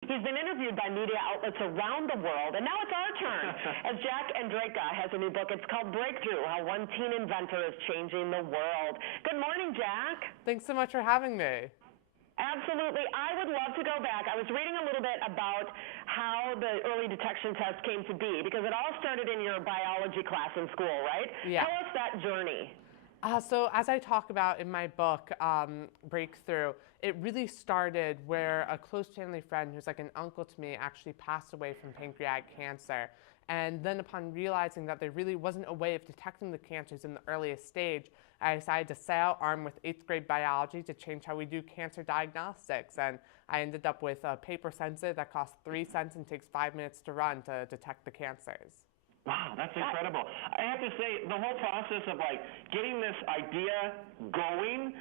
He's been interviewed by media outlets around the world, and now it's our turn as Jack Andraka has a new book. It's called Breakthrough, How One Teen Innovator is Changing the World. Good morning, Jack. Thanks so much for having me. Absolutely. I would love to go back. I was reading a little bit about how the early detection test came to be, because it all started in your biology class in school, right? Yeah. Tell us that journey. So as I talk about in my book, Breakthrough, it really started where a close family friend who's like an uncle to me actually passed away from pancreatic cancer. And then upon realizing that there really wasn't a way of detecting the cancers in the earliest stage, I decided to set out armed with 8th grade biology to change how we do cancer diagnostics. And I ended up with a paper sensor that costs 3 cents and takes 5 minutes to run to detect the cancers. Wow, that's incredible. I have to say, the whole process of getting this idea going,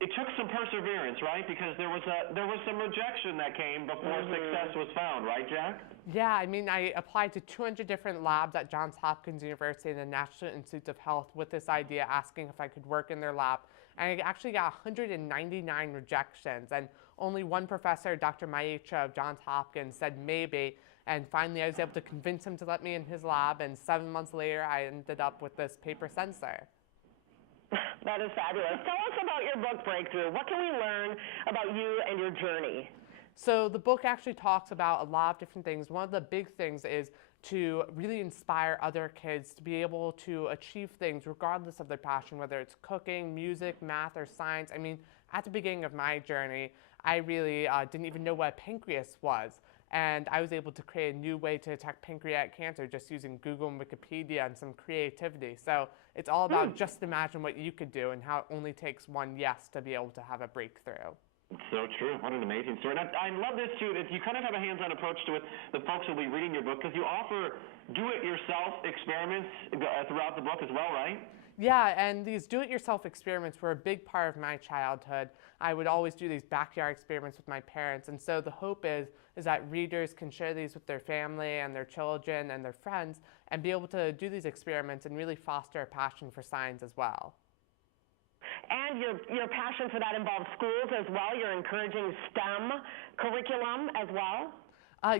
it took some perseverance, right? Because there was some rejection that came before success was found, right, Jack? Yeah, I mean, I applied to 200 different labs at Johns Hopkins University and the National Institutes of Health with this idea, asking if I could work in their lab. And I actually got 199 rejections, and only one professor, Dr. Maestra of Johns Hopkins, said maybe. And finally, I was able to convince him to let me in his lab, and 7 months later, I ended up with this paper sensor. That is fabulous. Tell us about your book, Breakthrough. What can we learn about you and your journey? So the book actually talks about a lot of different things. One of the big things is to really inspire other kids to be able to achieve things regardless of their passion, whether it's cooking, music, math, or science. I mean, at the beginning of my journey, I really didn't even know what a pancreas was. And I was able to create a new way to detect pancreatic cancer just using Google and Wikipedia and some creativity. So it's all about just imagine what you could do and how it only takes one yes to be able to have a breakthrough. It's so true. What an amazing story. And I love this, too, that you kind of have a hands-on approach to it. The folks will be reading your book because you offer do-it-yourself experiments throughout the book as well, right? Yeah, and these do-it-yourself experiments were a big part of my childhood. I would always do these backyard experiments with my parents, and so the hope is that readers can share these with their family and their children and their friends and be able to do these experiments and really foster a passion for science as well. And your passion for that involves schools as well. You're encouraging STEM curriculum as well.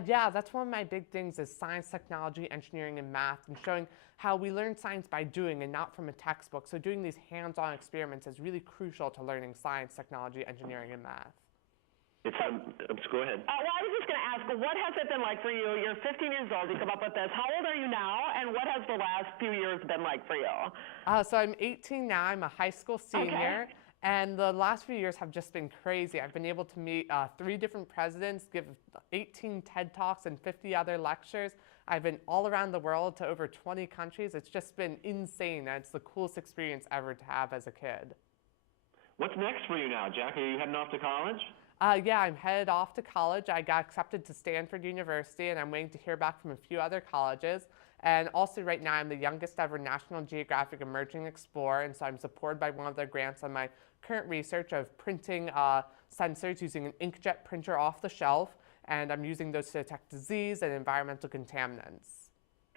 Yeah, that's one of my big things is science, technology, engineering, and math, and showing how we learn science by doing and not from a textbook. So doing these hands-on experiments is really crucial to learning science, technology, engineering, and math. Go ahead. Well, I was just going to ask, what has it been like for you? You're 15 years old. You come up with this. How old are you now, and what has the last few years been like for you? So I'm 18 now. I'm a high school senior. Okay. And the last few years have just been crazy. I've been able to meet 3 different presidents, give 18 TED Talks and 50 other lectures. I've been all around the world to over 20 countries. It's just been insane, and it's the coolest experience ever to have as a kid. What's next for you now, Jack? Are you heading off to college? Yeah, I'm headed off to college. I got accepted to Stanford University, and I'm waiting to hear back from a few other colleges. And also right now, I'm the youngest ever National Geographic Emerging Explorer, and so I'm supported by one of their grants on my current research of printing sensors using an inkjet printer off the shelf, and I'm using those to detect disease and environmental contaminants.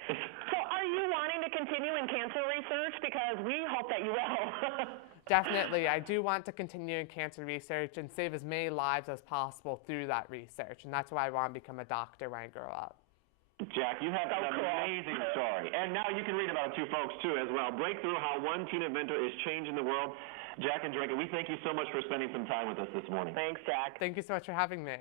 So are you wanting to continue in cancer research? Because we hope that you will. Definitely. I do want to continue in cancer research and save as many lives as possible through that research, and that's why I want to become a doctor when I grow up. Jack, you have an amazing story. And now you can read about it too, folks, too, as well. Breakthrough, How One Teen Innovator is Changing the World. Jack Andraka, we thank you so much for spending some time with us this morning. Thanks, Jack. Thank you so much for having me.